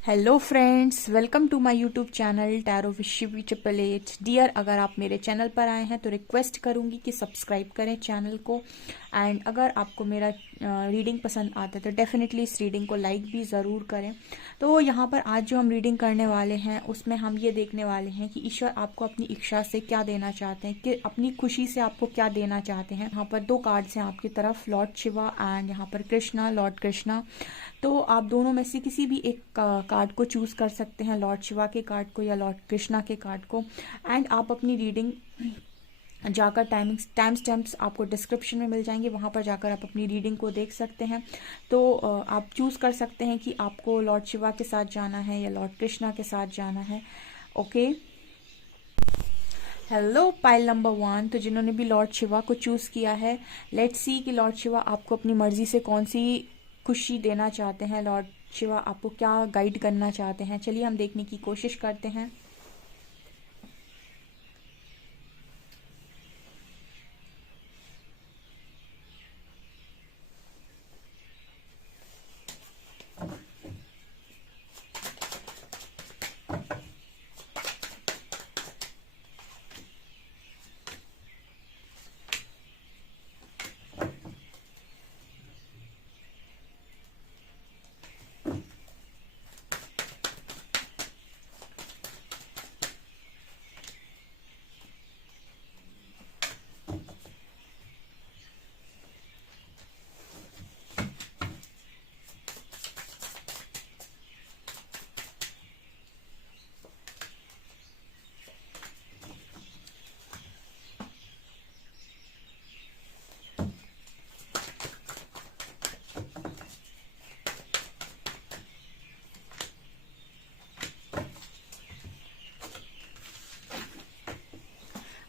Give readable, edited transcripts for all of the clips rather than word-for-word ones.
Hello friends, welcome to my YouTube channel tarot with Shivi triple H. Dear, अगर आप मेरे channel पर आए हैं तो रिक्वेस्ट करूंगी कि सब्सक्राइब करें चैनल को। एंड अगर आपको मेरा रीडिंग पसंद आता है तो डेफिनेटली इस रीडिंग को लाइक भी ज़रूर करें। तो यहाँ पर आज जो हम रीडिंग करने वाले हैं उसमें हम ये देखने वाले हैं कि ईश्वर आपको अपनी इच्छा से क्या देना चाहते हैं, कि अपनी खुशी से आपको क्या देना चाहते हैं। यहाँ पर दो कार्ड्स हैं आपकी तरफ, लॉर्ड शिवा एंड यहाँ पर कृष्णा, लॉर्ड कृष्णा। तो आप दोनों में से किसी भी एक कार्ड को चूज कर सकते हैं, लॉर्ड शिवा के कार्ड को या लॉर्ड कृष्णा के कार्ड को। एंड आप अपनी रीडिंग जाकर टाइम स्टैम्प्स आपको डिस्क्रिप्शन में मिल जाएंगे, वहाँ पर जाकर आप अपनी रीडिंग को देख सकते हैं। तो आप चूज़ कर सकते हैं कि आपको लॉर्ड शिवा के साथ जाना है या लॉर्ड कृष्णा के साथ जाना है। Okay, hello pile number 1। तो जिन्होंने भी लॉर्ड शिवा को चूज़ किया है, लेट्स सी कि लॉर्ड शिवा आपको अपनी मर्जी से कौन सी खुशी देना चाहते हैं, लॉर्ड शिवा आपको क्या गाइड करना चाहते हैं। चलिए हम देखने की कोशिश करते हैं।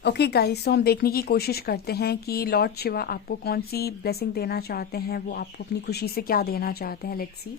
ओके गाइस, तो हम देखने की कोशिश करते हैं कि लॉर्ड शिवा आपको कौन सी ब्लेसिंग देना चाहते हैं, वो आपको अपनी खुशी से क्या देना चाहते हैं। Let's see.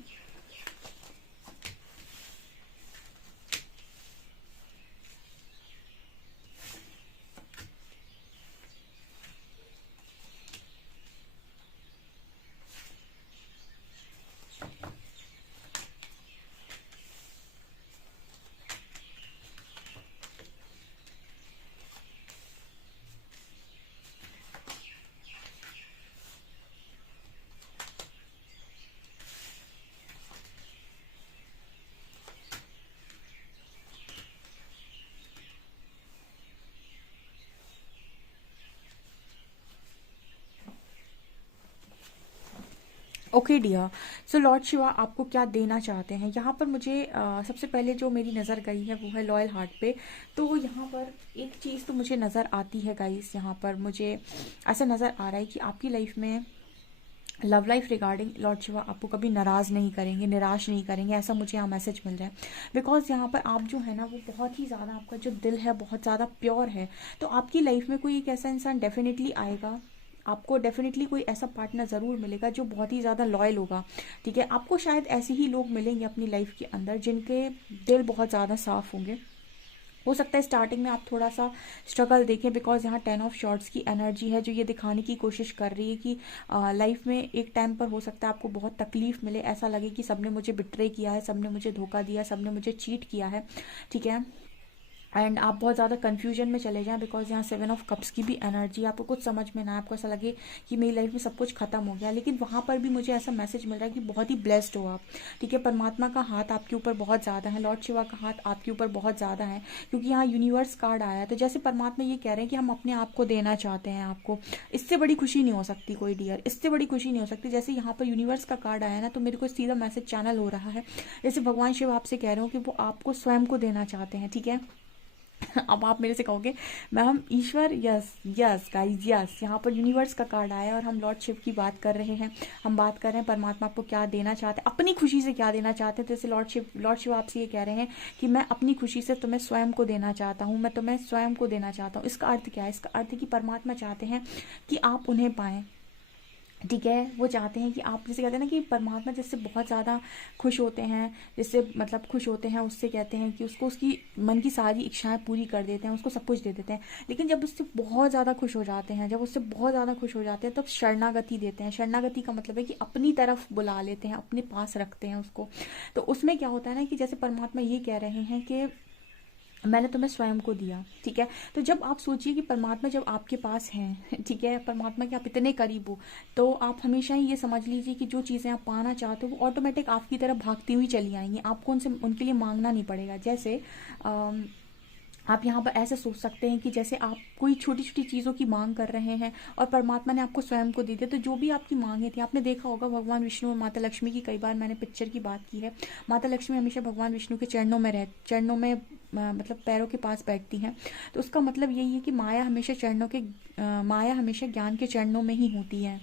Okay dear, so lord Shiva आपको क्या देना चाहते हैं। यहाँ पर मुझे सबसे पहले जो मेरी नज़र गई है वो है लॉयल हार्ट पे। तो यहाँ पर एक चीज़ तो मुझे नज़र आती है गाइस, यहाँ पर मुझे ऐसा नज़र आ रहा है कि आपकी लाइफ में love life regarding Lord Shiva आपको कभी नाराज़ नहीं करेंगे, निराश नहीं करेंगे, ऐसा मुझे यहाँ मैसेज मिल रहा है। बिकॉज यहाँ पर आप जो है ना, वो बहुत ही ज़्यादा, आपका जो दिल है बहुत ज़्यादा प्योर है। तो आपकी लाइफ में कोई एक ऐसा इंसान डेफिनेटली आएगा, आपको डेफिनेटली कोई ऐसा पार्टनर ज़रूर मिलेगा जो बहुत ही ज़्यादा लॉयल होगा। ठीक है, आपको शायद ऐसे ही लोग मिलेंगे अपनी लाइफ के अंदर जिनके दिल बहुत ज़्यादा साफ होंगे। हो सकता है स्टार्टिंग में आप थोड़ा सा स्ट्रगल देखें, बिकॉज यहाँ 10 ऑफ शॉर्ट्स की एनर्जी है जो ये दिखाने की कोशिश कर रही है कि लाइफ में एक टाइम पर हो सकता है आपको बहुत तकलीफ मिले, ऐसा लगे कि सबने मुझे बिट्रे किया है, सबने मुझे धोखा दिया, सबने मुझे चीट किया है। ठीक है, एंड आप बहुत ज़्यादा कन्फ्यूजन में चले जाएं, बिकॉज यहाँ 7 ऑफ कप्स की भी एनर्जी, आपको कुछ समझ में ना आए, आपको ऐसा लगे कि मेरी लाइफ में सब कुछ खत्म हो गया। लेकिन वहाँ पर भी मुझे ऐसा मैसेज मिल रहा है कि बहुत ही ब्लेस्ड हो आप। ठीक है, परमात्मा का हाथ आपके ऊपर बहुत ज़्यादा है, लॉर्ड शिवा का हाथ आपके ऊपर बहुत ज़्यादा है, क्योंकि यहाँ यूनिवर्स कार्ड आया है। तो जैसे परमात्मा ये कह रहे हैं कि हम अपने आप को देना चाहते हैं आपको, इससे बड़ी खुशी नहीं हो सकती कोई डियर, इससे बड़ी खुशी नहीं हो सकती। जैसे यहाँ पर यूनिवर्स का कार्ड आया ना, तो मेरे को सीधा मैसेज चैनल हो रहा है, जैसे भगवान शिव आपसे कह रहे हो कि वो आपको स्वयं को देना चाहते हैं। ठीक है, अब आप मेरे से कहोगे मैम ईश्वर, यस यस गाइस यस, यहाँ पर यूनिवर्स का कार्ड आया है और हम लॉर्ड शिव की बात कर रहे हैं। हम बात कर रहे हैं परमात्मा आपको क्या देना चाहते हैं, अपनी खुशी से क्या देना चाहते हैं। तो जैसे लॉर्ड शिव आपसे ये कह रहे हैं कि मैं अपनी खुशी से तुम्हें स्वयं को देना चाहता हूँ, मैं तुम्हें स्वयं को देना चाहता हूँ। इसका अर्थ क्या है? इसका अर्थ है कि परमात्मा चाहते हैं कि आप उन्हें पाएं। ठीक है। वो चाहते हैं कि आप, जैसे कहते हैं ना कि परमात्मा जिससे बहुत ज़्यादा खुश होते हैं, जिससे मतलब खुश होते हैं, उससे कहते हैं कि उसको उसकी मन की सारी इच्छाएं पूरी कर देते हैं, उसको सब कुछ दे देते हैं। लेकिन जब उससे बहुत ज़्यादा खुश हो जाते हैं, जब उससे बहुत ज़्यादा खुश हो जाते हैं, तब शरणागति देते हैं। शरणागति का मतलब है कि अपनी तरफ बुला लेते हैं, अपने पास रखते हैं उसको। तो उसमें क्या होता है ना कि जैसे परमात्मा ये कह रहे हैं कि मैंने तुम्हें स्वयं को दिया, ठीक है। तो जब आप सोचिए कि परमात्मा जब आपके पास हैं, ठीक है, परमात्मा के आप इतने करीब हो, तो आप हमेशा ही ये समझ लीजिए कि जो चीज़ें आप पाना चाहते हो वो ऑटोमेटिक आपकी तरफ भागती हुई चली आएंगी, आपको उनसे उनके लिए मांगना नहीं पड़ेगा। जैसे आप यहाँ पर ऐसे सोच सकते हैं कि जैसे आप कोई छोटी छोटी चीज़ों की मांग कर रहे हैं और परमात्मा ने आपको स्वयं को दे दिया, तो जो भी आपकी मांगे थी, आपने देखा होगा भगवान विष्णु और माता लक्ष्मी की, कई बार मैंने पिक्चर की बात की है। माता लक्ष्मी हमेशा भगवान विष्णु के चरणों में मतलब पैरों के पास बैठती हैं। तो उसका मतलब यही है कि माया हमेशा ज्ञान के चरणों में ही होती है,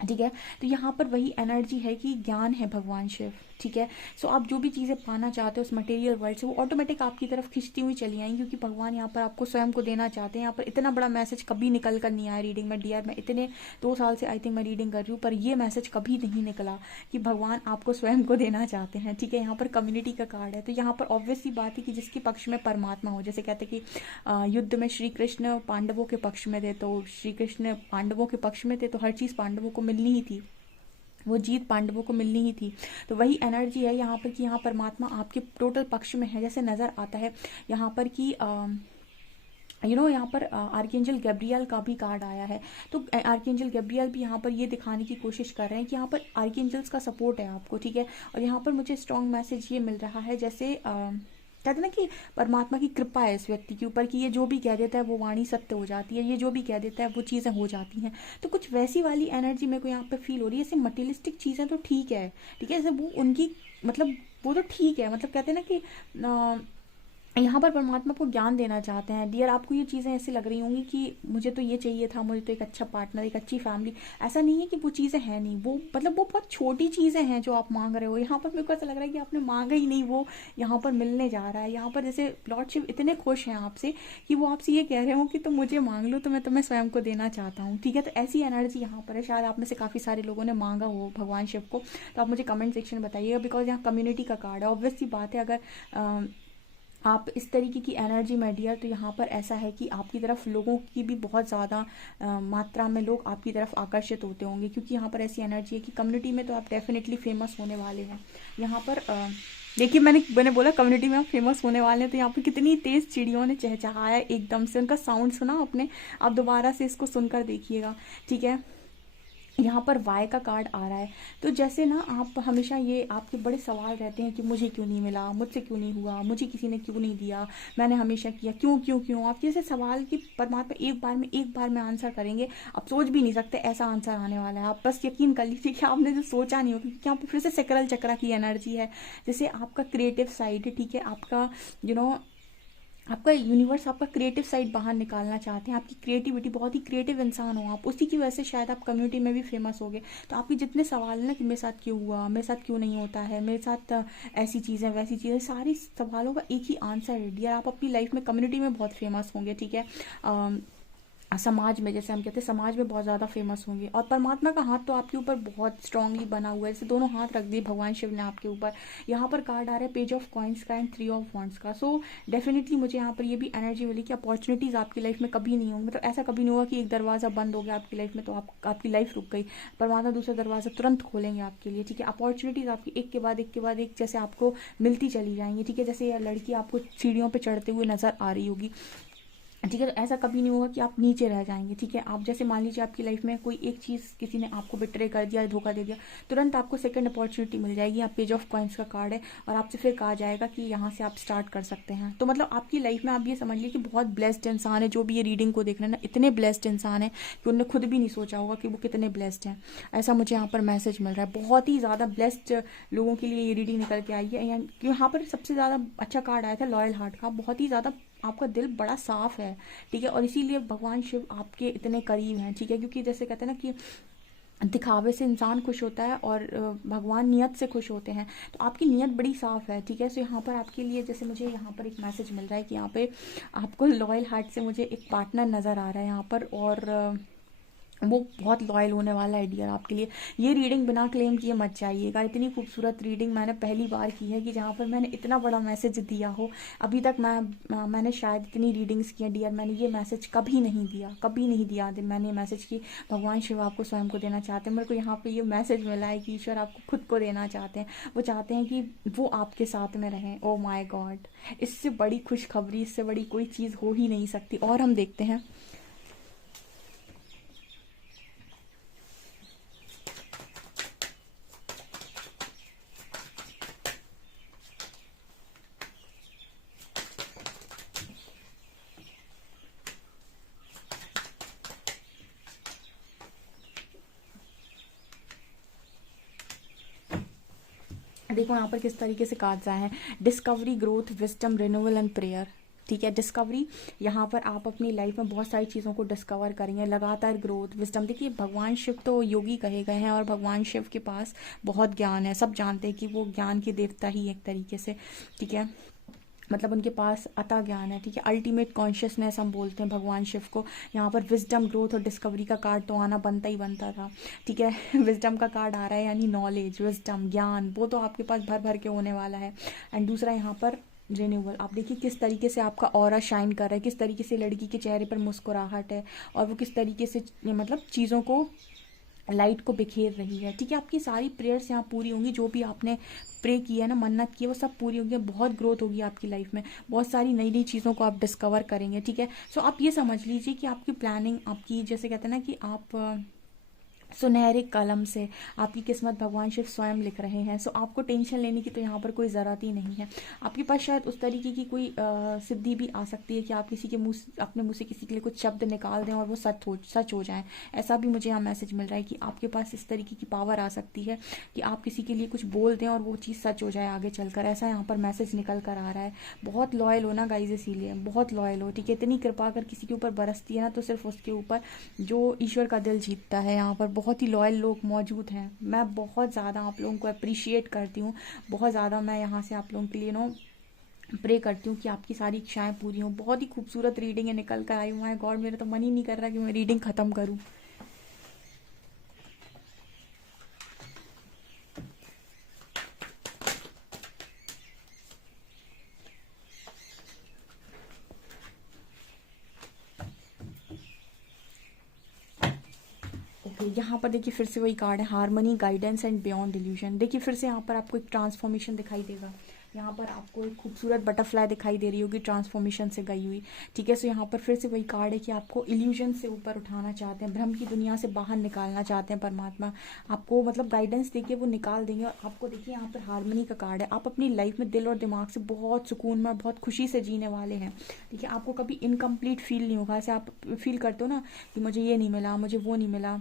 ठीक है। तो यहाँ पर वही एनर्जी है कि ज्ञान है भगवान शिव, ठीक है। सो आप जो भी चीज़ें पाना चाहते हो उस मटेरियल वर्ल्ड से, वो ऑटोमेटिक आपकी तरफ खिंचती हुई चली आएंगी, क्योंकि भगवान यहाँ पर आपको स्वयं को देना चाहते हैं। यहाँ पर इतना बड़ा मैसेज कभी निकल कर नहीं आया रीडिंग में डियर। मैं इतने 2 साल से आई थिंक मैं रीडिंग कर रही हूँ, पर ये मैसेज कभी नहीं निकला कि भगवान आपको स्वयं को देना चाहते हैं, ठीक है। यहाँ पर कम्युनिटी का कार्ड है, तो यहाँ पर ऑब्वियस सी बात है कि जिसके पक्ष में परमात्मा हो, जैसे कहते हैं कि युद्ध में श्री कृष्ण पांडवों के पक्ष में थे, तो श्री कृष्ण पांडवों के पक्ष में थे, तो हर चीज़ पांडवों को मिलनी ही थी, वो जीत पांडवों को मिलनी ही थी। तो वही एनर्जी है यहाँ पर कि यहाँ परमात्मा आपके टोटल पक्ष में है। जैसे नज़र आता है यहाँ पर कि यहाँ पर आर्कएंजल गैब्रियल का भी कार्ड आया है। तो आर्कएंजल गैब्रियल भी यहाँ पर ये दिखाने की कोशिश कर रहे हैं कि यहाँ पर आर्कएंजल्स का सपोर्ट है आपको, ठीक है। और यहाँ पर मुझे स्ट्रॉन्ग मैसेज ये मिल रहा है, जैसे कहते हैं ना कि परमात्मा की कृपा है इस व्यक्ति के ऊपर, कि ये जो भी कह देता है वो वाणी सत्य हो जाती है, ये जो भी कह देता है वो चीज़ें हो जाती हैं। तो कुछ वैसी वाली एनर्जी मेरे को यहाँ पे फील हो रही है। जैसे मटेरियलिस्टिक चीज़ें तो ठीक है, ठीक है, जैसे वो उनकी मतलब वो तो ठीक है, मतलब कहते हैं ना कि यहाँ पर परमात्मा को ज्ञान देना चाहते हैं। डियर, आपको ये चीज़ें ऐसी लग रही होंगी कि मुझे तो ये चाहिए था, मुझे तो एक अच्छा पार्टनर, एक अच्छी फैमिली। ऐसा नहीं है कि वो चीज़ें हैं नहीं, वो मतलब वो बहुत छोटी चीज़ें हैं जो आप मांग रहे हो। यहाँ पर मेरे को ऐसा लग रहा है कि आपने मांगा ही नहीं, वो यहाँ पर मिलने जा रहा है। यहाँ पर जैसे लॉर्ड शिव इतने खुश हैं आपसे कि वो आपसे ये कह रहे हो कि तुम मुझे मांग लो, तो मैं तुम्हें स्वयं को देना चाहता हूँ, ठीक है। तो ऐसी एनर्जी यहाँ पर है। शायद आप में से काफ़ी सारे लोगों ने मांगा हो भगवान शिव को, तो आप मुझे कमेंट सेक्शन में बताइएगा, बिकॉज यहाँ कम्युनिटी का कार्ड है। ऑब्वियस सी बात है, अगर आप इस तरीके की एनर्जी में डियर, तो यहाँ पर ऐसा है कि आपकी तरफ लोगों की भी बहुत ज़्यादा मात्रा में लोग आपकी तरफ आकर्षित होते होंगे, क्योंकि यहाँ पर ऐसी एनर्जी है कि कम्युनिटी में तो आप डेफिनेटली फेमस होने वाले हैं। यहाँ पर देखिए, मैंने बोला कम्युनिटी में आप फेमस होने वाले हैं, तो यहाँ पर कितनी तेज़ चिड़ियों ने चहचहाया एकदम से, उनका साउंड सुना आपने? आप दोबारा से इसको सुनकर देखिएगा, ठीक है। यहाँ पर वाई का कार्ड आ रहा है। तो जैसे ना आप हमेशा ये आपके बड़े सवाल रहते हैं कि मुझे क्यों नहीं मिला, मुझसे क्यों नहीं हुआ, मुझे किसी ने क्यों नहीं दिया, मैंने हमेशा किया, क्यों क्यों क्यों। आप जैसे सवाल की परमात्मा एक बार में आंसर करेंगे, आप सोच भी नहीं सकते ऐसा आंसर आने वाला है। आप बस यकीन कर लीजिए कि आपने जो सोचा नहीं हो, क्योंकि यहाँ पर फिर से सकरल चक्रा की एनर्जी है। जैसे आपका क्रिएटिव साइड है, ठीक है, आपका आपका यूनिवर्स आपका क्रिएटिव साइड बाहर निकालना चाहते हैं। आपकी क्रिएटिविटी, बहुत ही क्रिएटिव इंसान हो आप, उसी की वजह से शायद आप कम्युनिटी में भी फेमस हो गए। तो आपके जितने सवाल हैं ना कि मेरे साथ क्यों हुआ, मेरे साथ क्यों नहीं होता है, मेरे साथ ऐसी चीज़ें वैसी चीज़ें, सारी सवालों का एक ही आंसर है डियर। आप अपनी लाइफ में कम्युनिटी में बहुत फेमस होंगे, ठीक है। समाज में, जैसे हम कहते हैं समाज में बहुत ज़्यादा फेमस होंगे। और परमात्मा का हाथ तो आपके ऊपर बहुत स्ट्रांगली बना हुआ है, जैसे दोनों हाथ रख दिए भगवान शिव ने आपके ऊपर। यहाँ पर कार्ड आ रहा है पेज ऑफ कॉइन्स का एंड 3 ऑफ वॉन्ड्स का। सो डेफिनेटली मुझे यहाँ पर ये भी एनर्जी मिली कि अपॉर्चुनिटीज़ आपकी लाइफ में कभी नहीं होंगी। मतलब ऐसा कभी नहीं होगा कि एक दरवाज़ा बंद हो गया आपकी लाइफ में तो आपकी लाइफ रुक गई। परमात्मा दूसरा दरवाज़ा तुरंत खोलेंगे आपके लिए, ठीक है। अपॉर्चुनिटीज़ आपकी एक के बाद एक के बाद एक जैसे आपको मिलती चली जाएंगी, ठीक है। जैसे ये लड़की आपको सीढ़ियों पर चढ़ते हुए नजर आ रही होगी, ठीक है। तो ऐसा कभी नहीं होगा कि आप नीचे रह जाएंगे, ठीक है। आप जैसे मान लीजिए आपकी लाइफ में कोई एक चीज़ किसी ने आपको बिट्रे कर दिया, धोखा दे दिया, तुरंत आपको सेकंड अपॉर्चुनिटी मिल जाएगी। आप पेज ऑफ कॉइन्स का कार्ड है और आपसे फिर कहा जाएगा कि यहाँ से आप स्टार्ट कर सकते हैं। तो मतलब आपकी लाइफ में आप ये समझ लीजिए कि बहुत ब्लेस्ड इंसान है जो भी ये रीडिंग को देख रहे हैं ना, इतने ब्लेस्ड इंसान है कि उन्होंने खुद भी नहीं सोचा होगा कि वो कितने ब्लेस्ड हैं। ऐसा मुझे यहाँ पर मैसेज मिल रहा है। बहुत ही ज़्यादा ब्लेस्ड लोगों के लिए ये रीडिंग निकल के आई है। यहाँ पर सबसे ज़्यादा अच्छा कार्ड आया था लॉयल हार्ट का। बहुत ही ज़्यादा आपका दिल बड़ा साफ है, ठीक है। और इसीलिए भगवान शिव आपके इतने करीब हैं, ठीक है। क्योंकि जैसे कहते हैं ना कि दिखावे से इंसान खुश होता है और भगवान नियत से खुश होते हैं। तो आपकी नियत बड़ी साफ है, ठीक है। सो यहाँ पर आपके लिए जैसे मुझे यहाँ पर एक मैसेज मिल रहा है कि यहाँ पे आपको लॉयल हार्ट से मुझे एक पार्टनर नज़र आ रहा है यहाँ पर। और वो बहुत लॉयल होने वाला है डियर आपके लिए। ये रीडिंग बिना क्लेम किए मत जाइएगा। इतनी खूबसूरत रीडिंग मैंने पहली बार की है कि जहाँ पर मैंने इतना बड़ा मैसेज दिया हो। अभी तक मैंने शायद इतनी रीडिंग्स की हैं डियर, मैंने ये मैसेज कभी नहीं दिया, कभी नहीं दिया। मैंने ये मैसेज की भगवान शिव आपको स्वयं को देना चाहते हैं। मेरे को यहाँ पे ये मैसेज मिला है कि ईश्वर आपको खुद को देना चाहते हैं। वो चाहते हैं कि वो आपके साथ में रहें। ओ माई गॉड, इससे बड़ी खुशखबरी, इससे बड़ी कोई चीज़ हो ही नहीं सकती। और हम देखते हैं। देखो यहाँ पर किस तरीके से कार्ड्स आए हैं। Discovery, growth, wisdom, renewal and prayer. ठीक है, डिस्कवरी, यहाँ पर आप अपनी लाइफ में बहुत सारी चीज़ों को डिस्कवर करेंगे। लगातार ग्रोथ, विजडम, देखिए भगवान शिव तो योगी कहे गए हैं और भगवान शिव के पास बहुत ज्ञान है। सब जानते हैं कि वो ज्ञान के देवता ही एक तरीके से। ठीक है, मतलब उनके पास अता ज्ञान है। ठीक है, अल्टीमेट कॉन्शियसनेस हम बोलते हैं भगवान शिव को। यहाँ पर विजडम, ग्रोथ और डिस्कवरी का कार्ड तो आना बनता ही बनता था। ठीक है, विजडम का कार्ड आ रहा है, यानी नॉलेज, विजडम, ज्ञान, वो तो आपके पास भर भर के होने वाला है। एंड दूसरा यहाँ पर रिन्यूअल। आप देखिए किस तरीके से आपका ऑरा शाइन कर रहा है, किस तरीके से लड़की के चेहरे पर मुस्कुराहट है, और वो किस तरीके से मतलब चीज़ों को, लाइट को बिखेर रही है। ठीक है, आपकी सारी प्रेयर्स यहाँ पूरी होंगी। जो भी आपने प्रे किया है ना, मन्नत की है, वो सब पूरी होगी। बहुत ग्रोथ होगी आपकी लाइफ में, बहुत सारी नई नई चीज़ों को आप डिस्कवर करेंगे। ठीक है, सो आप ये समझ लीजिए कि आपकी प्लानिंग, आपकी जैसे कहते हैं ना कि आप सुनहरे कलम से आपकी किस्मत भगवान शिव स्वयं लिख रहे हैं। सो आपको टेंशन लेने की तो यहाँ पर कोई ज़रूरत ही नहीं है। आपके पास शायद उस तरीके की कोई सिद्धि भी आ सकती है कि आप किसी के मुंह, अपने मुंह से किसी के लिए कुछ शब्द निकाल दें और वो सच हो जाए। ऐसा भी मुझे यहाँ मैसेज मिल रहा है कि आपके पास इस तरीके की पावर आ सकती है कि आप किसी के लिए कुछ बोल दें और वो चीज़ सच हो जाए आगे चलकर। ऐसा यहाँ पर मैसेज निकल कर आ रहा है। बहुत लॉयल हो ना गाइज, इसीलिए बहुत लॉयल हो। ठीक है, इतनी कृपा अगर किसी के ऊपर बरसती है ना, तो सिर्फ उसके ऊपर जो ईश्वर का दिल जीतता है। यहाँ पर बहुत ही लॉयल लोग मौजूद हैं। मैं बहुत ज़्यादा आप लोगों को अप्रिशिएट करती हूँ, बहुत ज़्यादा मैं यहाँ से आप लोगों के लिए प्रे करती हूँ कि आपकी सारी इच्छाएं पूरी हों। बहुत ही खूबसूरत रीडिंग है निकल कर आई हूँ। माय गॉड, मेरा तो मन ही नहीं कर रहा कि मैं रीडिंग ख़त्म करूँ। ओके, यहाँ पर देखिए फिर से वही कार्ड है, harmony, guidance and beyond delusion. देखिए फिर से यहाँ पर आपको एक ट्रांसफॉर्मेशन दिखाई देगा। यहाँ पर आपको एक खूबसूरत बटरफ्लाई दिखाई दे रही होगी ट्रांसफॉर्मेशन से गई हुई। ठीक है, सो यहाँ पर फिर से वही कार्ड है कि आपको इल्यूजन से ऊपर उठाना चाहते हैं, भ्रम की दुनिया से बाहर निकालना चाहते हैं परमात्मा। आपको मतलब गाइडेंस देके वो निकाल देंगे। और आपको देखिए यहाँ पर हार्मनी का कार्ड है। आप अपनी लाइफ में दिल और दिमाग से बहुत सुकून में, बहुत खुशी से जीने वाले हैं। ठीक है, आपको कभी इनकम्प्लीट फील नहीं होगा। ऐसे आप फील करते हो ना कि मुझे ये नहीं मिला, मुझे वो नहीं मिला,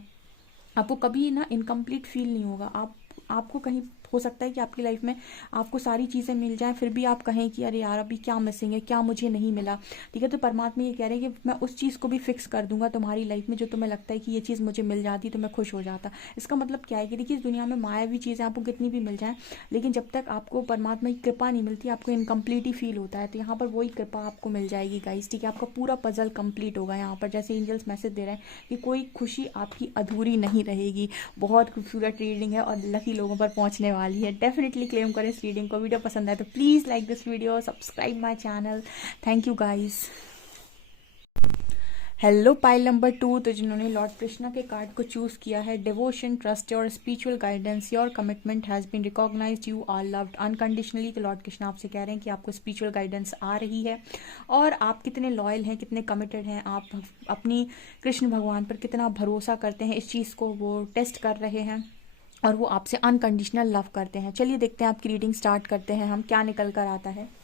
आपको कभी ना इनकम्प्लीट फील नहीं होगा। आपको कहीं हो सकता है कि आपकी लाइफ में आपको सारी चीज़ें मिल जाएं, फिर भी आप कहें कि अरे यार अभी क्या मिसिंग है, क्या मुझे नहीं मिला। ठीक है, तो परमात्मा ये कह रहे हैं कि मैं उस चीज़ को भी फिक्स कर दूंगा तुम्हारी लाइफ में, जो तुम्हें लगता है कि ये चीज़ मुझे मिल जाती तो मैं खुश हो जाता। इसका मतलब क्या है कि देखिए इस दुनिया में मायावी चीज़ें आपको कितनी भी मिल जाएं, लेकिन जब तक आपको परमात्मा की कृपा नहीं मिलती, आपको इनकम्प्लीट ही फील होता है। तो यहाँ पर वही कृपा आपको मिल जाएगी गाइस। ठीक है, आपका पूरा पजल कंप्लीट होगा। यहाँ पर जैसे एंजल्स मैसेज दे रहे हैं कि कोई खुशी आपकी अधूरी नहीं रहेगी। बहुत खूबसूरत रीडिंग है और लकी लोगों पर पहुंचने वाली है। डेफिनेटली क्लेम करें इस रीडिंग को। वीडियो पसंद आए तो please like this video, subscribe my channel. Thank you guys. Hello pile number 2, तो जिन्होंने लॉर्ड कृष्णा के कार्ड को चूज़ किया है, डिवोशन, ट्रस्ट और spiritual guidance, your commitment has been recognised, you are loved unconditionally. तो लॉर्ड कृष्णा आपसे कह रहे हैं कि आपको स्पिरिचुअल गाइडेंस आ रही है और आप कितने लॉयल हैं, कितने कमिटेड हैं, आप अपनी कृष्ण भगवान पर कितना भरोसा करते हैं, इस चीज़ को वो टेस्ट कर रहे हैं और वो आपसे अनकंडीशनल लव करते हैं। चलिए देखते हैं, आपकी रीडिंग स्टार्ट करते हैं हम, क्या निकल कर आता है।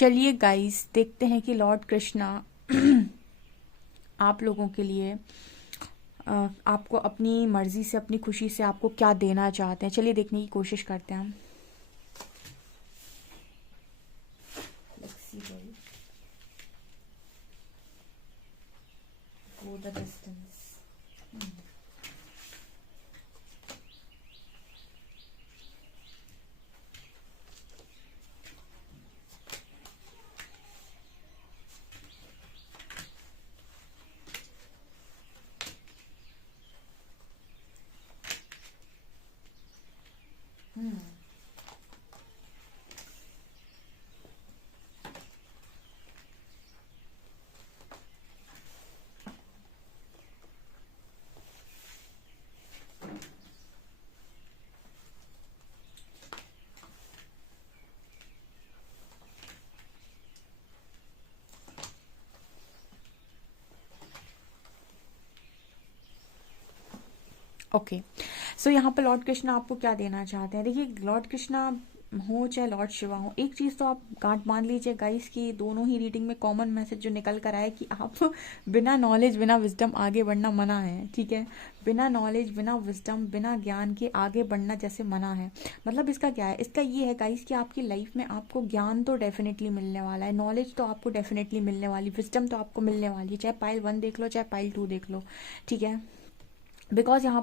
चलिए गाइस, देखते हैं कि लॉर्ड कृष्णा आप लोगों के लिए आपको अपनी मर्जी से, अपनी खुशी से आपको क्या देना चाहते हैं। चलिए देखने की कोशिश करते हैं हम। Let's see, guys. Go the distance. Okay, so यहाँ पर लॉर्ड कृष्णा आपको क्या देना चाहते हैं। देखिए, लॉर्ड कृष्णा हो चाहे लॉर्ड शिवा हो, एक चीज़ तो आप गांठ बांध लीजिए गाइस कि दोनों ही रीडिंग में कॉमन मैसेज जो निकल कर आया कि आप बिना नॉलेज, बिना विजडम आगे बढ़ना मना है। ठीक है, बिना नॉलेज, बिना विजडम, बिना ज्ञान के आगे बढ़ना जैसे मना है। मतलब इसका क्या है, इसका ये है गाइस कि आपकी लाइफ में आपको ज्ञान तो डेफिनेटली मिलने वाला है, नॉलेज तो आपको डेफिनेटली मिलने वाली, विजडम तो आपको मिलने वाली है, चाहे पाइल 1 देख लो, चाहे पाइल 2 देख लो। ठीक है, बिकॉज यहाँ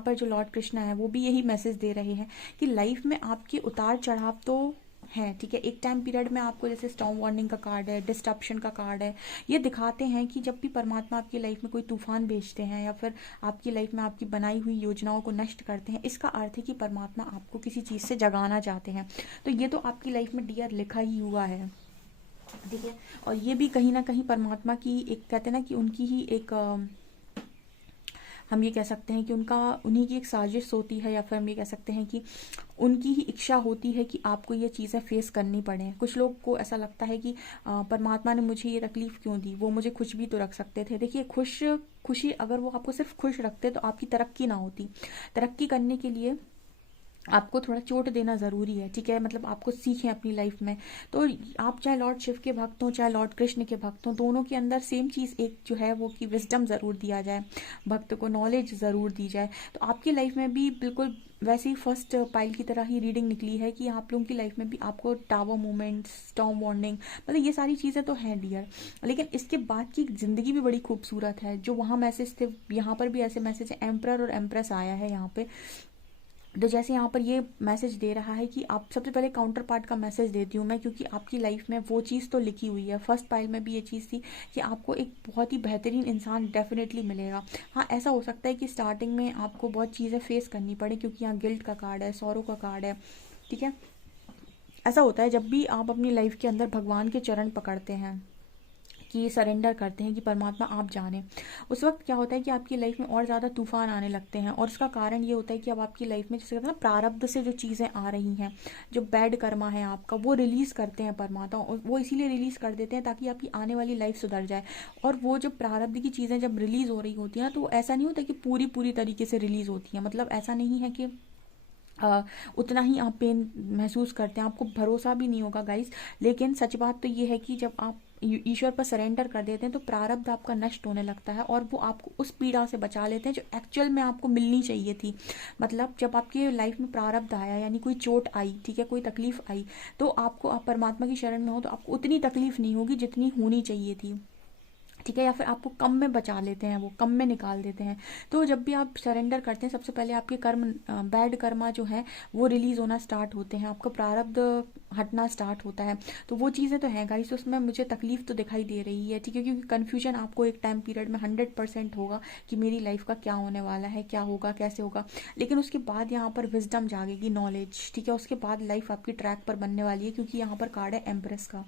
पर जो लॉर्ड कृष्णा है वो भी यही मैसेज दे रहे हैं कि लाइफ में आपके उतार चढ़ाव तो है। ठीक है, एक टाइम पीरियड में आपको जैसे स्टॉर्म वार्निंग का कार्ड है, डिस्ट्रप्शन का कार्ड है, ये दिखाते हैं कि जब भी परमात्मा आपकी लाइफ में कोई तूफान भेजते हैं या फिर आपकी लाइफ में आपकी बनाई हुई योजनाओं को नष्ट करते हैं, इसका अर्थ है कि परमात्मा आपको किसी चीज़ से जगाना चाहते हैं। तो ये तो आपकी लाइफ में डियर लिखा ही हुआ है। ठीक है, और ये भी कहीं ना कहीं परमात्मा की एक, कहते हैं ना कि उनकी ही एक हम ये कह सकते हैं कि उनका, उन्हीं की एक साजिश होती है, या फिर हम ये कह सकते हैं कि उनकी ही इच्छा होती है कि आपको ये चीज़ें फेस करनी पड़े। कुछ लोग को ऐसा लगता है कि परमात्मा ने मुझे ये तकलीफ क्यों दी, वो मुझे खुश भी तो रख सकते थे। देखिए, खुशी अगर वो आपको सिर्फ खुश रखते तो आपकी तरक्की ना होती। तरक्की करने के लिए आपको थोड़ा चोट देना ज़रूरी है। ठीक है, मतलब आपको सीखें अपनी लाइफ में। तो आप चाहे लॉर्ड शिव के भक्त हों, चाहे लॉर्ड कृष्ण के भक्त हों, दोनों के अंदर सेम चीज़ एक जो है वो कि विजडम ज़रूर दिया जाए, भक्त को नॉलेज ज़रूर दी जाए। तो आपकी लाइफ में भी बिल्कुल वैसे ही फर्स्ट पाइल की तरह ही रीडिंग निकली है कि आप लोगों की लाइफ में भी आपको टावर मूवमेंट, स्टॉर्म वार्निंग, मतलब ये सारी चीज़ें तो हैं डियर, लेकिन इसके बाद की ज़िंदगी भी बड़ी खूबसूरत है। जो वहाँ मैसेज थे, यहाँ पर भी ऐसे मैसेज है, एम्परर और एम्प्रेस आया है यहाँ पे। तो जैसे यहाँ पर ये मैसेज दे रहा है कि आप, सबसे पहले काउंटर पार्ट का मैसेज देती हूँ मैं, क्योंकि आपकी लाइफ में वो चीज़ तो लिखी हुई है। फर्स्ट पाइल में भी ये चीज़ थी कि आपको एक बहुत ही बेहतरीन इंसान डेफिनेटली मिलेगा। हाँ, ऐसा हो सकता है कि स्टार्टिंग में आपको बहुत चीज़ें फेस करनी पड़े, क्योंकि यहाँ गिल्ट का कार्ड है, सौरो का कार्ड है। ठीक है, ऐसा होता है जब भी आप अपनी लाइफ के अंदर भगवान के चरण पकड़ते हैं, कि सरेंडर करते हैं कि परमात्मा आप जाने, उस वक्त क्या होता है कि आपकी लाइफ में और ज़्यादा तूफान आने लगते हैं। और उसका कारण ये होता है कि अब आपकी लाइफ में, जैसे कहते हैं ना, प्रारब्ध से जो चीज़ें आ रही हैं, जो बैड कर्मा है आपका, वो रिलीज़ करते हैं परमात्मा। और वो इसीलिए रिलीज़ कर देते हैं ताकि आपकी आने वाली लाइफ सुधर जाए। और वो जो प्रारब्ध की चीज़ें जब रिलीज़ हो रही होती हैं, तो ऐसा नहीं होता कि पूरी पूरी तरीके से रिलीज़ होती हैं। मतलब ऐसा नहीं है कि उतना ही आप पेन महसूस करते हैं, आपको भरोसा भी नहीं होगा गाइस। लेकिन सच बात तो ये है कि जब आप ईश्वर पर सरेंडर कर देते हैं तो प्रारब्ध आपका नष्ट होने लगता है, और वो आपको उस पीड़ा से बचा लेते हैं जो एक्चुअल में आपको मिलनी चाहिए थी। मतलब जब आपकी लाइफ में प्रारब्ध आया, यानी कोई चोट आई, ठीक है, कोई तकलीफ आई, तो आपको, आप परमात्मा की शरण में हो तो आपको उतनी तकलीफ नहीं होगी जितनी होनी चाहिए थी। ठीक है, या फिर आपको कम में बचा लेते हैं, वो कम में निकाल देते हैं। तो जब भी आप सरेंडर करते हैं, सबसे पहले आपके कर्म, बैड कर्मा जो है वो रिलीज होना स्टार्ट होते हैं, आपका प्रारब्ध हटना स्टार्ट होता है। तो वो चीज़ें तो हैं गाइस, उसमें मुझे तकलीफ तो दिखाई दे रही है। ठीक है, क्योंकि कन्फ्यूजन आपको एक टाइम पीरियड में 100% होगा कि मेरी लाइफ का क्या होने वाला है, क्या होगा, कैसे होगा। लेकिन उसके बाद यहाँ पर विजडम जागेगी, नॉलेज। ठीक है, उसके बाद लाइफ आपकी ट्रैक पर बनने वाली है, क्योंकि यहाँ पर कार्ड है एम्प्रेस का,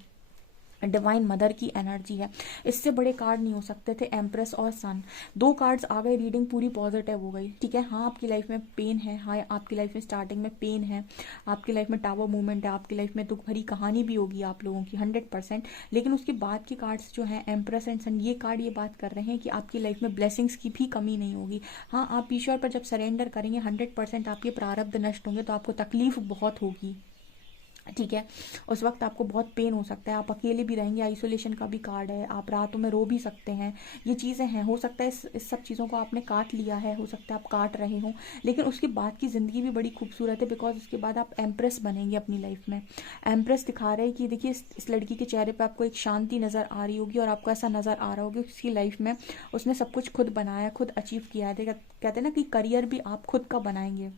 डिवाइन मदर की एनर्जी है। इससे बड़े कार्ड नहीं हो सकते थे, एम्प्रेस और सन। दो कार्ड्स आ गए, रीडिंग पूरी पॉजिटिव हो गई। ठीक है, हाँ आपकी लाइफ में पेन है, हाँ आपकी लाइफ में स्टार्टिंग में पेन है, आपकी लाइफ में टावर मूवमेंट है, आपकी लाइफ में दुख भरी कहानी भी होगी आप लोगों की 100%। लेकिन उसके बाद के कार्ड्स जो हैं, एम्प्रेस एंड सन, ये कार्ड ये बात कर रहे हैं कि आपकी लाइफ में ब्लेसिंग्स की भी कमी नहीं होगी। हाँ, आप ईश्वर पर जब सरेंडर करेंगे 100% आपके प्रारब्ध नष्ट होंगे, तो आपको तकलीफ बहुत होगी। ठीक है। उस वक्त आपको बहुत पेन हो सकता है, आप अकेले भी रहेंगे, आइसोलेशन का भी कार्ड है, आप रातों में रो भी सकते हैं। ये चीज़ें हैं, हो सकता है इस सब चीज़ों को आपने काट लिया है, हो सकता है आप काट रहे हों, लेकिन उसके बाद की ज़िंदगी भी बड़ी खूबसूरत है, बिकॉज उसके बाद आप एम्प्रेस बनेंगे अपनी लाइफ में। एम्प्रेस दिखा रहे हैं कि देखिए इस लड़की के चेहरे पर आपको एक शांति नज़र आ रही होगी, और आपको ऐसा नज़र आ रहा होगा कि उसकी लाइफ में उसने सब कुछ खुद बनाया, खुद अचीव किया है। कहते हैं ना कि करियर भी आप खुद का बनाएंगे।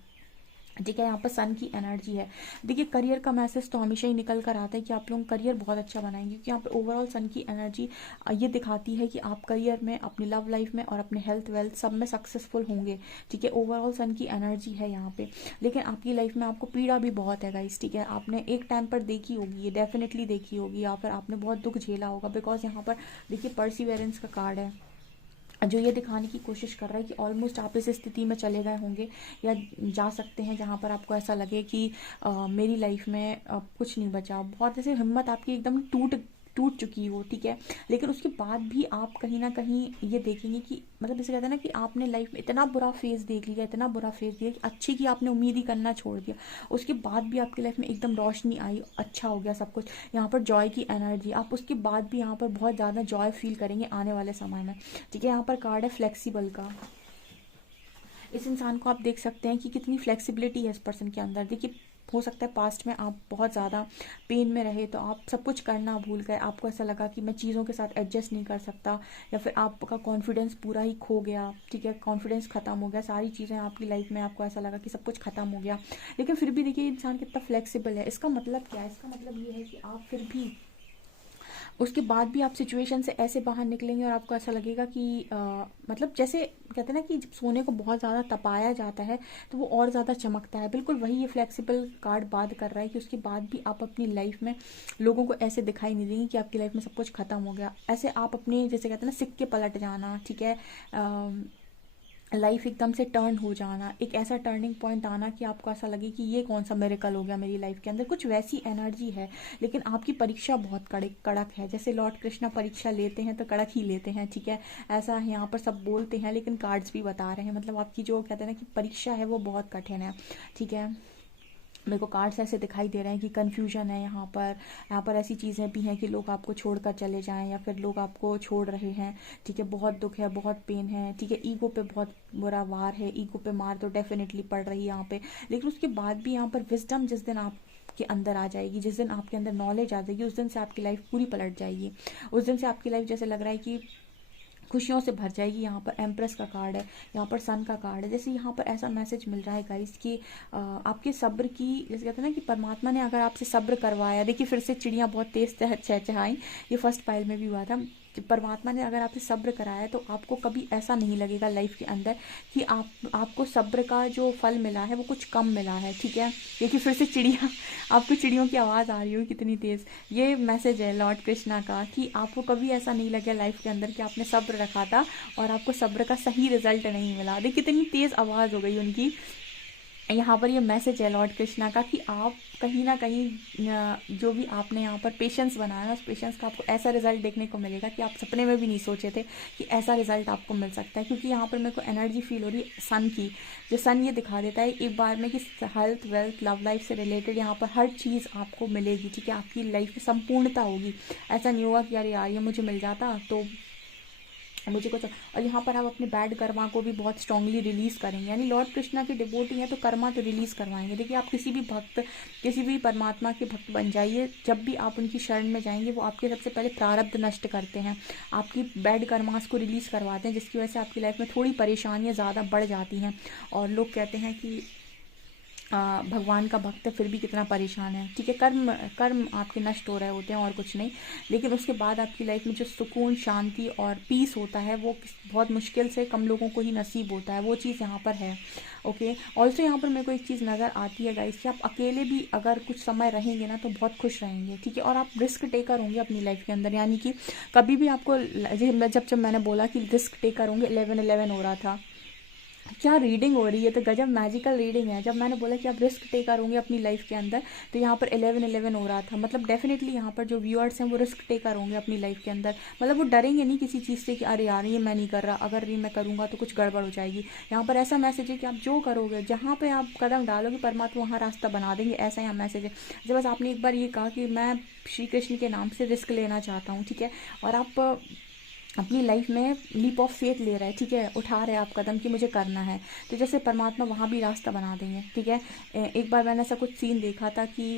ठीक है, यहाँ पर सन की एनर्जी है। देखिए करियर का मैसेज तो हमेशा ही निकल कर आता है कि आप लोग करियर बहुत अच्छा बनाएंगे, क्योंकि यहाँ पर ओवरऑल सन की एनर्जी ये दिखाती है कि आप करियर में, अपनी लव लाइफ में और अपने हेल्थ वेल्थ सब में सक्सेसफुल होंगे। ठीक है, ओवरऑल सन की एनर्जी है यहाँ पे। लेकिन आपकी लाइफ में आपको पीड़ा भी बहुत है गाइस। ठीक है, आपने एक टाइम पर देखी होगी, ये डेफिनेटली देखी होगी, या फिर आपने बहुत दुख झेला होगा, बिकॉज यहाँ पर देखिए परसिवेरेंस का कार्ड है, जो ये दिखाने की कोशिश कर रहा है कि ऑलमोस्ट आप इस स्थिति में चले गए होंगे या जा सकते हैं जहाँ पर आपको ऐसा लगे कि मेरी लाइफ में कुछ नहीं बचा, बहुत ऐसे हिम्मत आपकी एकदम टूट टूट चुकी हो। ठीक है, लेकिन उसके बाद भी आप कहीं ना कहीं ये देखेंगे कि मतलब जैसे कहते हैं ना कि आपने लाइफ में इतना बुरा फेज देख लिया, इतना बुरा फेज दिया कि अच्छी की आपने उम्मीद ही करना छोड़ दिया, उसके बाद भी आपकी लाइफ में एकदम रोशनी आई, अच्छा हो गया सब कुछ। यहाँ पर जॉय की एनर्जी, आप उसके बाद भी यहाँ पर बहुत ज़्यादा जॉय फील करेंगे आने वाले समय में। ठीक है, यहाँ पर कार्ड है फ्लेक्सिबल का। इस इंसान को आप देख सकते हैं कि कितनी फ्लेक्सिबिलिटी है इस पर्सन के अंदर। देखिए हो सकता है पास्ट में आप बहुत ज़्यादा पेन में रहे, तो आप सब कुछ करना भूल गए, आपको ऐसा लगा कि मैं चीज़ों के साथ एडजस्ट नहीं कर सकता, या फिर आपका कॉन्फिडेंस पूरा ही खो गया। ठीक है, कॉन्फिडेंस ख़त्म हो गया, सारी चीज़ें आपकी लाइफ में आपको ऐसा लगा कि सब कुछ ख़त्म हो गया, लेकिन फिर भी देखिए इंसान कितना फ्लेक्सिबल है। इसका मतलब क्या है? इसका मतलब ये है कि आप फिर भी उसके बाद भी आप सिचुएशन से ऐसे बाहर निकलेंगे और आपको ऐसा लगेगा कि मतलब जैसे कहते हैं ना कि जब सोने को बहुत ज़्यादा तपाया जाता है तो वो और ज़्यादा चमकता है। बिल्कुल वही ये फ्लेक्सिबल कार्ड बात कर रहा है कि उसके बाद भी आप अपनी लाइफ में लोगों को ऐसे दिखाई नहीं देंगे कि आपकी लाइफ में सब कुछ ख़त्म हो गया। ऐसे आप अपने जैसे कहते हैं ना सिक्के पलट जाना, ठीक है, लाइफ एकदम से टर्न हो जाना, एक ऐसा टर्निंग पॉइंट आना कि आपको ऐसा लगे कि ये कौन सा मिरेकल हो गया मेरी लाइफ के अंदर, कुछ वैसी एनर्जी है। लेकिन आपकी परीक्षा बहुत कड़क कड़क है, जैसे लॉर्ड कृष्णा परीक्षा लेते हैं तो कड़क ही लेते हैं। ठीक है, ऐसा यहाँ पर सब बोलते हैं, लेकिन कार्ड्स भी बता रहे हैं, मतलब आपकी जो कहते हैं ना कि परीक्षा है वो बहुत कठिन है। ठीक है, मेरे को कार्ड्स ऐसे दिखाई दे रहे हैं कि कन्फ्यूजन है यहाँ पर ऐसी चीज़ें भी हैं कि लोग आपको छोड़कर चले जाएं या फिर लोग आपको छोड़ रहे हैं। ठीक है, बहुत दुख है, बहुत पेन है। ठीक है, ईगो पे बहुत बुरा वार है, ईगो पे मार तो डेफिनेटली पड़ रही है यहाँ पे। लेकिन उसके बाद भी यहाँ पर विजडम जिस दिन आप के अंदर आ जाएगी, जिस दिन आपके अंदर नॉलेज आ जाएगी, उस दिन से आपकी लाइफ पूरी पलट जाएगी। उस दिन से आपकी लाइफ जैसे लग रहा है कि खुशियों से भर जाएगी। यहाँ पर एम्प्रेस का कार्ड है, यहाँ पर सन का कार्ड है। जैसे यहाँ पर ऐसा मैसेज मिल रहा है गाइस कि आपके सब्र की, जैसे कहते हैं ना कि परमात्मा ने अगर आपसे सब्र करवाया, देखिए फिर से चिड़ियाँ बहुत तेज चहचहाई, ये फर्स्ट पाइल में भी हुआ था कि परमात्मा ने अगर आपसे सब्र कराया तो आपको कभी ऐसा नहीं लगेगा लाइफ के अंदर कि आपको सब्र का जो फल मिला है वो कुछ कम मिला है। ठीक है, देखिए फिर से चिड़िया, आपको चिड़ियों की आवाज़ आ रही हो कितनी तेज़। ये मैसेज है लॉर्ड कृष्णा का कि आपको कभी ऐसा नहीं लगे लाइफ के अंदर कि आपने सब्र रखा था और आपको सब्र का सही रिजल्ट नहीं मिला। देखिए कितनी तेज़ आवाज़ हो गई उनकी। यहाँ पर ये मैसेज है लॉर्ड कृष्णा का कि आप कहीं ना कहीं जो भी आपने यहाँ पर पेशेंस बनाया, उस पेशेंस का आपको ऐसा रिजल्ट देखने को मिलेगा कि आप सपने में भी नहीं सोचे थे कि ऐसा रिजल्ट आपको मिल सकता है। क्योंकि यहाँ पर मेरे को एनर्जी फील हो रही है सन की, जो सन ये दिखा देता है एक बार में कि हेल्थ वेल्थ लव लाइफ से रिलेटेड यहाँ पर हर चीज़ आपको मिलेगी। ठीक है, आपकी लाइफ में संपूर्णता होगी। ऐसा नहीं होगा कि यार ये मुझे मिल जाता तो मुझे कुछ, और यहाँ पर आप अपने बैड कर्मा को भी बहुत स्ट्रांगली रिलीज़ करेंगे। यानी लॉर्ड कृष्णा की डिवोटी हैं तो कर्मा तो रिलीज़ करवाएंगे। देखिए आप किसी भी भक्त, किसी भी परमात्मा के भक्त बन जाइए, जब भी आप उनकी शरण में जाएंगे वो आपके सबसे पहले प्रारब्ध नष्ट करते हैं, आपकी बैड कर्मास को रिलीज़ करवाते हैं, जिसकी वजह से आपकी लाइफ में थोड़ी परेशानियाँ ज़्यादा बढ़ जाती हैं। और लोग कहते हैं कि भगवान का भक्त फिर भी कितना परेशान है। ठीक है, कर्म कर्म आपके नष्ट हो रहे होते हैं और कुछ नहीं, लेकिन उसके बाद आपकी लाइफ में जो सुकून, शांति और पीस होता है वो बहुत मुश्किल से कम लोगों को ही नसीब होता है, वो चीज़ यहाँ पर है। ओके, ऑल्सो यहाँ पर मेरे को एक चीज़ नज़र आती है गाइस कि आप अकेले भी अगर कुछ समय रहेंगे ना तो बहुत खुश रहेंगे। ठीक है, और आप रिस्क टेकर होंगे अपनी लाइफ के अंदर, यानी कि कभी भी आपको जब मैंने बोला कि रिस्क टेकर होंगे, 11-11 हो रहा था, क्या रीडिंग हो रही है, तो गजब मैजिकल रीडिंग है। जब मैंने बोला कि आप रिस्क टेकर होंगे अपनी लाइफ के अंदर, तो यहाँ पर 11-11 हो रहा था। मतलब डेफिनेटली यहाँ पर जो व्यूअर्स हैं वो रिस्क टेकर होंगे अपनी लाइफ के अंदर। मतलब वो डरेंगे नहीं किसी चीज़ से कि अरे यार ये मैं नहीं कर रहा, अगर ये मैं करूँगा तो कुछ गड़बड़ हो जाएगी। यहाँ पर ऐसा मैसेज है कि आप जो करोगे, जहाँ पर आप कदम डालोगे, परमात्मा वहाँ रास्ता बना देंगे, ऐसा यहाँ मैसेज है। जब बस आपने एक बार ये कहा कि मैं श्री कृष्ण के नाम से रिस्क लेना चाहता हूँ, ठीक है, और आप अपनी लाइफ में लीप ऑफ फेथ ले रहा है, ठीक है, उठा रहे हैं आप कदम कि मुझे करना है, तो जैसे परमात्मा वहाँ भी रास्ता बना देंगे, ठीक है। एक बार मैंने ऐसा कुछ सीन देखा था कि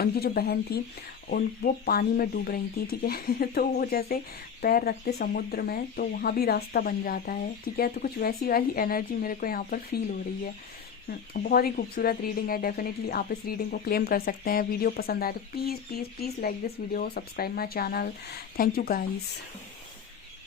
उनकी जो बहन थी, उन वो पानी में डूब रही थी, ठीक है तो वो जैसे पैर रखते समुद्र में, तो वहाँ भी रास्ता बन जाता है, ठीक है। तो कुछ वैसी वाली एनर्जी मेरे को यहाँ पर फील हो रही है। बहुत ही खूबसूरत रीडिंग है। डेफिनेटली आप इस रीडिंग को क्लेम कर सकते हैं। वीडियो पसंद आए तो please please please like this video, subscribe my channel. Thank you guys.